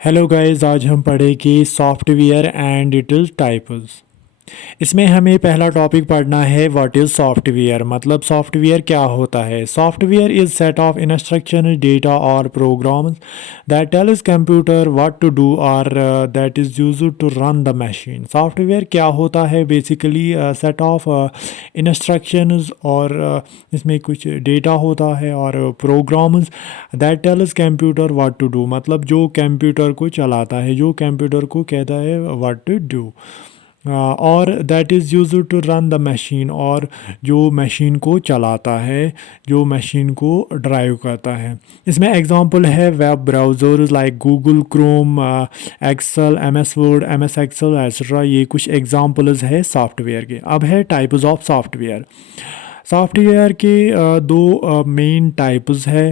Hello guys, आज हम पढ़ेंगे सॉफ्टवेयर एंड इट्स टाइप्स। इसमें हमें पहला टॉपिक पढ़ना है व्हाट इज़ सॉफ्टवेयर। मतलब सॉफ्टवेयर क्या होता है। Software is set of instruction data और programs that tells computer what to do और that is used to run the machine. Software क्या होता है, बेसिकली सेट ऑफ इंस्ट्रक्शंस और इसमें कुछ डेटा होता है और programs that tells computer what to do. मतलब जो कंप्यूटर को चलाता है, जो कंप्यूटर को कहता है व्हाट टू डू। और that is use to run the machine, और जो मशीन को चलाता है, जो मशीन को ड्राइव करता है। इसमें एग्जांपल है web browsers like Google Chrome, Excel, M S Word, M S Excel etcetera. ये कुछ एग्जांपल्स है सॉफ्टवेयर के। अब है टाइप्स ऑफ सॉफ्टवेयर। सॉफ्टवेयर के दो मेन टाइप्स है।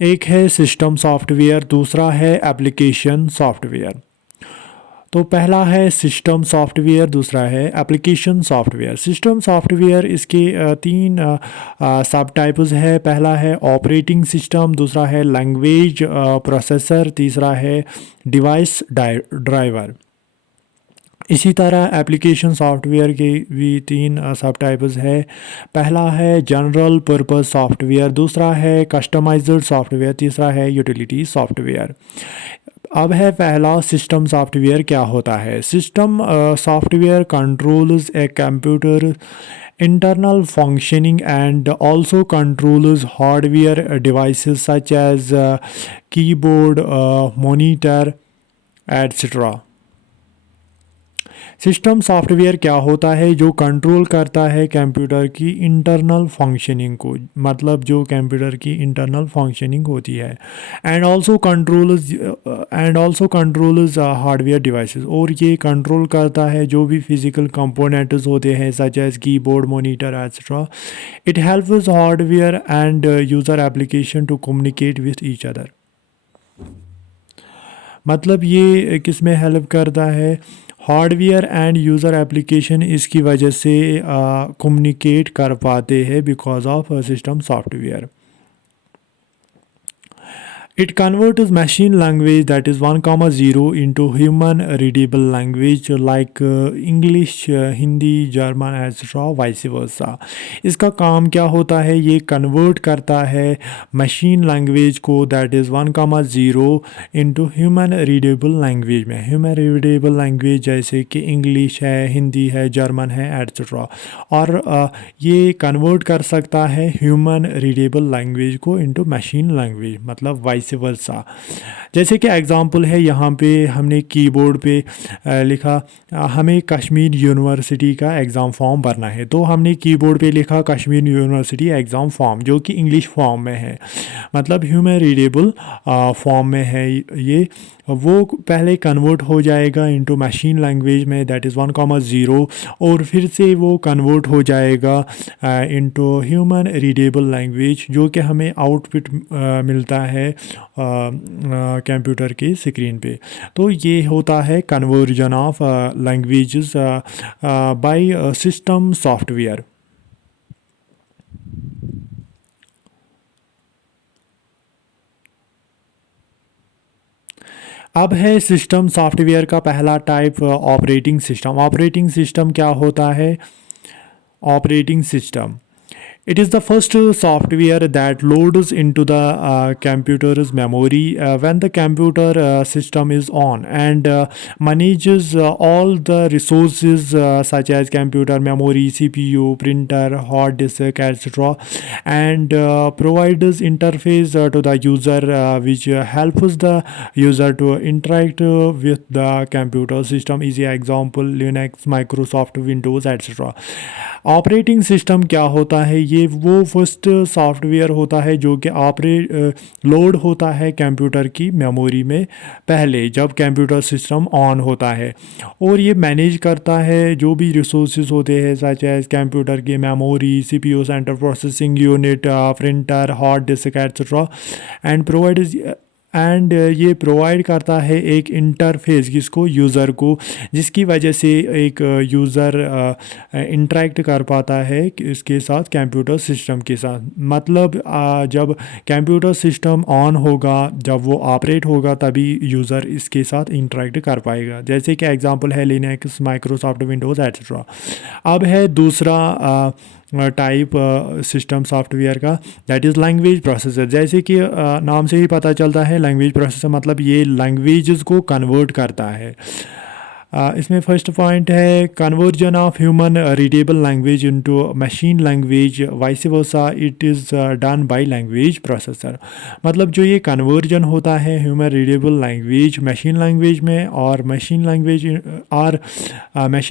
एक है सिस्टम सॉफ्टवेयर, दूसरा है एप्लीकेशन सॉफ्टवेयर। तो पहला है सिस्टम सॉफ्टवेयर, दूसरा है एप्लीकेशन सॉफ्टवेयर। सिस्टम सॉफ्टवेयर इसके तीन सब टाइप्स है। पहला है ऑपरेटिंग सिस्टम, दूसरा है लैंग्वेज प्रोसेसर, तीसरा है डिवाइस ड्राइवर। इसी तरह एप्लीकेशन सॉफ्टवेयर के भी तीन सब टाइप्स है। पहला है जनरल पर्पस सॉफ्टवेयर, दूसरा है कस्टमाइज्ड सॉफ्टवेयर, तीसरा है यूटिलिटी सॉफ्टवेयर। अब है पहला सिस्टम सॉफ्टवेयर क्या होता है। System software controls a computer internal functioning and also controls hardware devices such as keyboard, monitor, etc. System software क्या होता है, जो कंट्रोल करता है कंप्यूटर की इंटरनल फंक्शनिंग को। मतलब जो कंप्यूटर की इंटरनल फंक्शनिंग होती है। And also controls hardware devices, और ये कंट्रोल करता है जो भी फिजिकल कंपोनेंट्स होते हैं such as keyboard, monitor etcetera. It helps hardware and user application to communicate with each other. मतलब ये किस में हेल्प करता है, हार्डवेयर एंड यूज़र एप्लीकेशन इसकी वजह से कम्युनिकेट कर पाते हैं because of system software. It converts machine language that is 1, 0 into human readable language like English, Hindi, German etc. Vice versa. इसका काम क्या होता है, ये कन्वर्ट करता है मशीन लैंग्वेज को that is 1, 0 into human readable language में। ह्यूमन रीडेबल लैंग्वेज जैसे कि इंग्लिश है, हिंदी है, जर्मन है etc. और ये कन्वर्ट कर सकता है ह्यूमन रीडेबल लैंग्वेज को इंटू मशीन लैंग्वेज, मतलब वाइस वर्सा। जैसे कि एग्जांपल है, यहाँ पे हमने कीबोर्ड पे लिखा हमें कश्मीर यूनिवर्सिटी का एग्ज़ाम फॉर्म भरना है, तो हमने कीबोर्ड पे लिखा कश्मीर यूनिवर्सिटी एग्ज़ाम फॉर्म, जो कि इंग्लिश फॉर्म में है, मतलब ह्यूमन रीडेबल फॉर्म में है। ये वो पहले कन्वर्ट हो जाएगा इनटू मशीन लैंग्वेज में दैट इज़ 1, 0, और फिर से वो कन्वर्ट हो जाएगा इनटू ह्यूमन रीडेबल लैंग्वेज, जो कि हमें आउटपुट मिलता है कंप्यूटर की स्क्रीन पे। तो ये होता है conversion of languages by system software. अब है सिस्टम सॉफ्टवेयर का पहला type operating system. Operating system क्या होता है, operating system it is the first software that loads into the computer's memory when the computer system is on and manages all the resources such as computer memory, CPU, printer, hard disk etc. and provides interface to the user which helps the user to interact with the computer system. Easy example Linux, Microsoft Windows etc. Operating system क्या होता है, ये वो first software होता है जो कि load होता है कंप्यूटर की मेमोरी में पहले, जब कंप्यूटर सिस्टम ऑन होता है, और ये मैनेज करता है जो भी रिसोर्सेज होते हैं सच एज कंप्यूटर की memory, CPU, central processing unit, printer, hard disk etcetera, and provides and ये प्रोवाइड करता है एक इंटरफेस जिसको यूज़र को, जिसकी वजह से एक यूज़र इंटरेक्ट कर पाता है इसके साथ, कंप्यूटर सिस्टम के साथ। मतलब जब कंप्यूटर सिस्टम ऑन होगा, जब वो ऑपरेट होगा, तभी यूज़र इसके साथ इंटरेक्ट कर पाएगा। जैसे कि एग्जांपल है लिनक्स, माइक्रोसॉफ्ट विंडोज़ एट्सेट्रा। अब है दूसरा टाइप सिस्टम सॉफ्टवेयर का, दैट इज़ लैंग्वेज प्रोसेसर। जैसे कि नाम से ही पता चलता है, लैंग्वेज प्रोसेसर मतलब ये लैंग्वेजेस को कन्वर्ट करता है। इसमें फर्स्ट पॉइंट है conversion of human readable language into machine language, vice versa it is done by language processor. मतलब जो ये कन्वर्जन होता है human readable language machine language में, और machine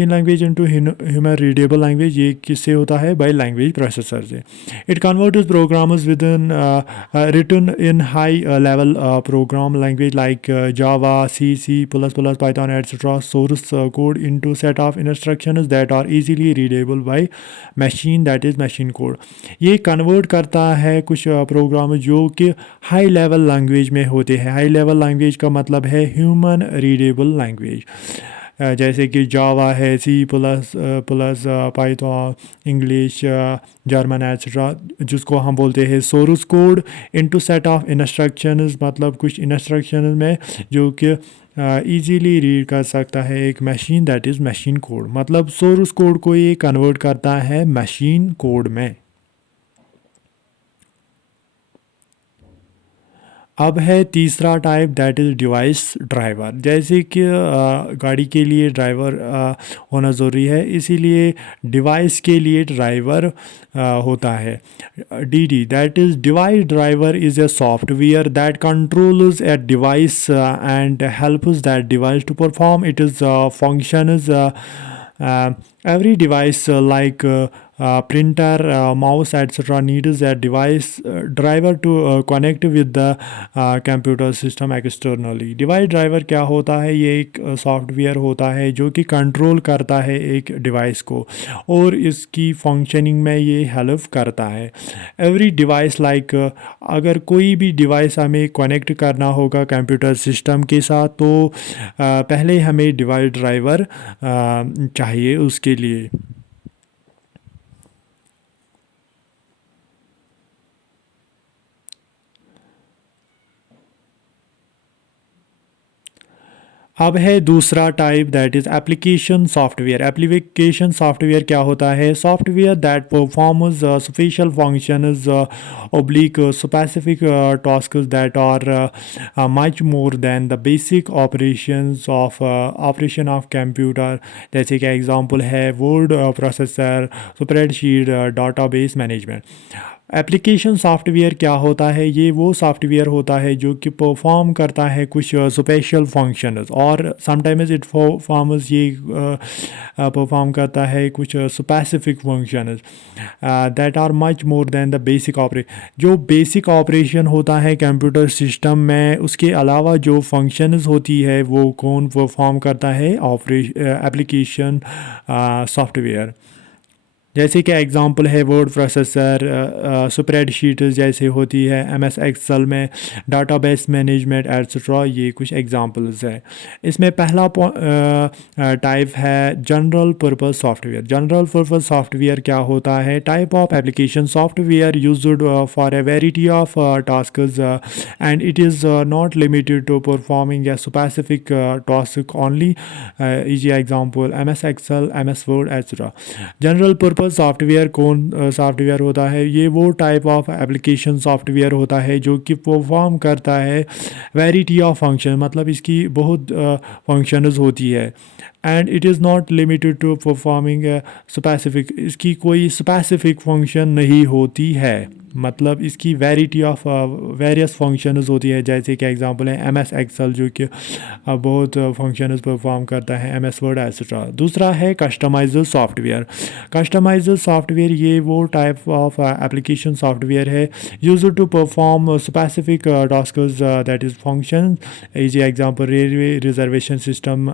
language into human readable language, ये किससे होता है? बाय लैंग्वेज प्रोसेसर से। It converts programs within written in high level program language like Java, C plus plus, Python etcetera source code into set of instructions that are easily readable by machine, that is machine code। ये convert करता है कुछ programme जो कि high level language में होते हैं। High level language का मतलब है ह्यूमन रीडेबल लैंग्वेज, जैसे कि जावा है, C plus plus, Python, English, German etcetera, जिसको हम बोलते हैं source code into set of instructions. मतलब कुछ इंस्ट्रक्शंस में जो कि ईजीली रीड कर सकता है एक machine, that is machine code. मतलब सोर्स कोड को ये कन्वर्ट करता है मशीन कोड में। अब है तीसरा type, that is device driver. जैसे कि गाड़ी के लिए ड्राइवर होना ज़रूरी है, इसीलिए डिवाइस के लिए ड्राइवर होता है। DD, that is device driver is a software that controls a device and helps that device to perform its functions। Every device like printer, mouse, etc. needs a device driver to connect with the computer system externally। Device driver क्या होता है? ये एक software होता है जो कि control करता है एक डिवाइस को, और इसकी फंक्शनिंग में ये हेल्प करता है। एवरी डिवाइस लाइक, अगर कोई भी डिवाइस हमें कनेक्ट करना होगा कंप्यूटर सिस्टम के साथ, तो पहले हमें डिवाइस ड्राइवर चाहिए उसके लिए। अब है दूसरा type, that is application software. Application software क्या होता है? Software that performs special functions oblique specific tasks that are much more than the basic operations of operation of computer। जैसे कि एग्जांपल है word processor, spreadsheet, database management. Application software क्या होता है? ये वो सॉफ्टवेयर होता है जो कि परफॉर्म करता है कुछ स्पेशल फंक्शंस, और समटाइम्स इट परफॉर्म्स, ये परफॉर्म करता है कुछ specific functions that are much more than the basic operation. जो बेसिक ऑपरेशन होता है कंप्यूटर सिस्टम में, उसके अलावा जो फंक्शंस होती है वो कौन परफॉर्म करता है? Application software. जैसे कि एग्जांपल है वर्ड प्रोसेसर, स्प्रेडशीट जैसे होती है MS एक्सेल में, डाटाबेस मैनेजमेंट एट्सेट्रा, ये कुछ एग्जांपल्स है। इसमें पहला टाइप है general purpose software. General purpose software क्या होता है? Type of application software used for a variety of tasks and it is not limited to performing a specific task only. Easy example MS Excel, MS Word etcetera. General purpose software कौन software होता है? ये वो type of application software होता है जो कि perform करता है वैरायटी ऑफ फंक्शन, मतलब इसकी बहुत फंक्शंस होती है, and it is not limited to performing specific, इसकी कोई स्पेसिफिक फंक्शन नहीं होती है, मतलब इसकी वैरायटी ऑफ वेरियस फंक्शंस होती है। जैसे कि एग्जांपल है MS एक्सेल जो कि बहुत फंक्शंस परफॉर्म करता है, MS वर्ड एट्सेट्रा। दूसरा है कस्टमाइज्ड सॉफ्टवेयर। कस्टमाइज्ड सॉफ्टवेयर ये वो टाइप ऑफ एप्लीकेशन सॉफ्टवेयर है used to perform specific tasks, that is function. Easy example railway reservation system,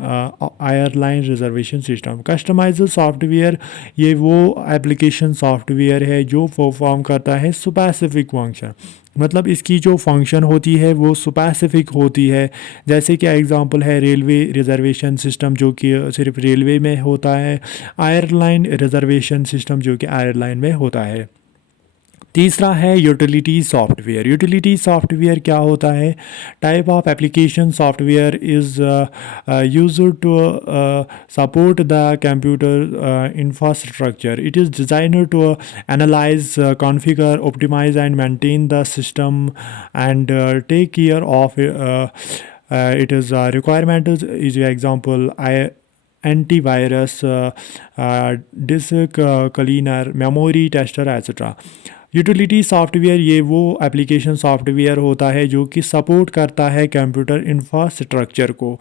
airline reservation system. Customised software ये वो application software है जो perform करता है स्पेसिफिक फंक्शन, मतलब इसकी जो फंक्शन होती है वो स्पेसिफिक होती है। जैसे कि एग्जांपल है रेलवे रिजर्वेशन सिस्टम जो कि सिर्फ रेलवे में होता है, एयरलाइन रिजर्वेशन सिस्टम जो कि एयरलाइन में होता है। तीसरा है यूटिलिटी सॉफ्टवेयर। यूटिलिटी सॉफ्टवेयर क्या होता है? Type of application software is used to support the computer infrastructure. It is designed to analyse, configure, optimise and maintain the system and take care of it is requirement is example antivirus, disk cleaner, memory tester etc. Utility software ये वो application software होता है जो कि support करता है computer infrastructure को।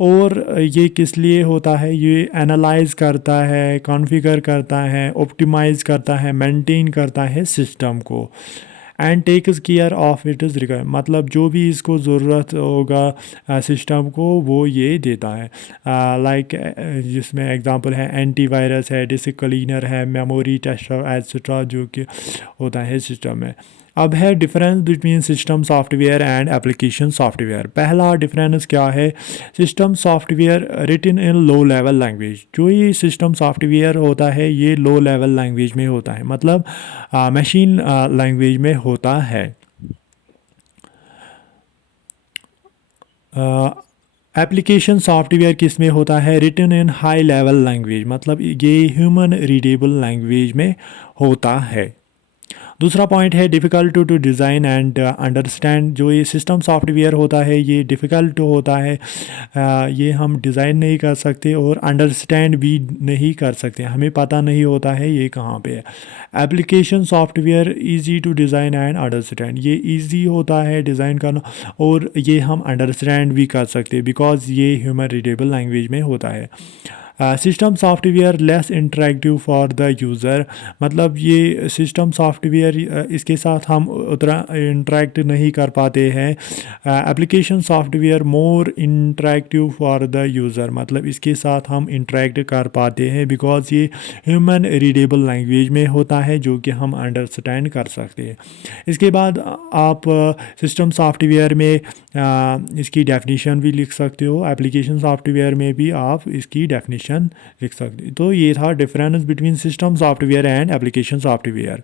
और ये किस लिए होता है? ये एनालाइज करता है, कॉन्फ़िगर करता है, ऑप्टिमाइज़ करता है, मेंटेन करता है सिस्टम को। And takes care of it is require, मतलब जो भी इसको ज़रूरत होगा सिस्टम को वो ये देता है। लाइक जिसमें एग्जांपल है एंटीवायरस है, डिस्क क्लीनर है, मेमोरी टेस्टर एट्सेट्रा जो कि होता है सिस्टम में। अब है difference between system software and application software. पहला डिफरेंस क्या है? System software written in low level language. जो ये सिस्टम सॉफ्टवेयर होता है ये लो लेवल लैंग्वेज में होता है, मतलब मशीन लैंग्वेज में होता है। एप्लीकेशन सॉफ्टवेयर किस में होता है? Written in high level language, मतलब ये ह्यूमन रीडेबल लैंग्वेज में होता है। दूसरा पॉइंट है difficult to design and understand. जो ये सिस्टम सॉफ्टवेयर होता है ये डिफ़िकल्ट होता है, ये हम डिज़ाइन नहीं कर सकते और अंडरस्टैंड भी नहीं कर सकते, हमें पता नहीं होता है ये कहाँ पे है। Application software easy to design and understand, ये इजी होता है डिज़ाइन करना और ये हम अंडरस्टैंड भी कर सकते हैं बिकॉज ये ह्यूमन रीडेबल लैंग्वेज में होता है। System software less interactive for the user, मतलब ये सिस्टम सॉफ्टवेयर इसके साथ हम उतना इंटरेक्ट नहीं कर पाते हैं। Application software more interactive for the user, मतलब इसके साथ हम इंटरेक्ट कर पाते हैं बिकॉज ये ह्यूमन रीडेबल लैंग्वेज में होता है जो कि हम अंडरस्टैंड कर सकते हैं। इसके बाद आप सिस्टम सॉफ्टवेयर में इसकी डेफिनेशन भी लिख सकते हो, एप्लीकेशन सॉफ्टवेयर में भी आप इसकी डेफिनेशन लिख सकते हो। तो ये था difference between system software and application software.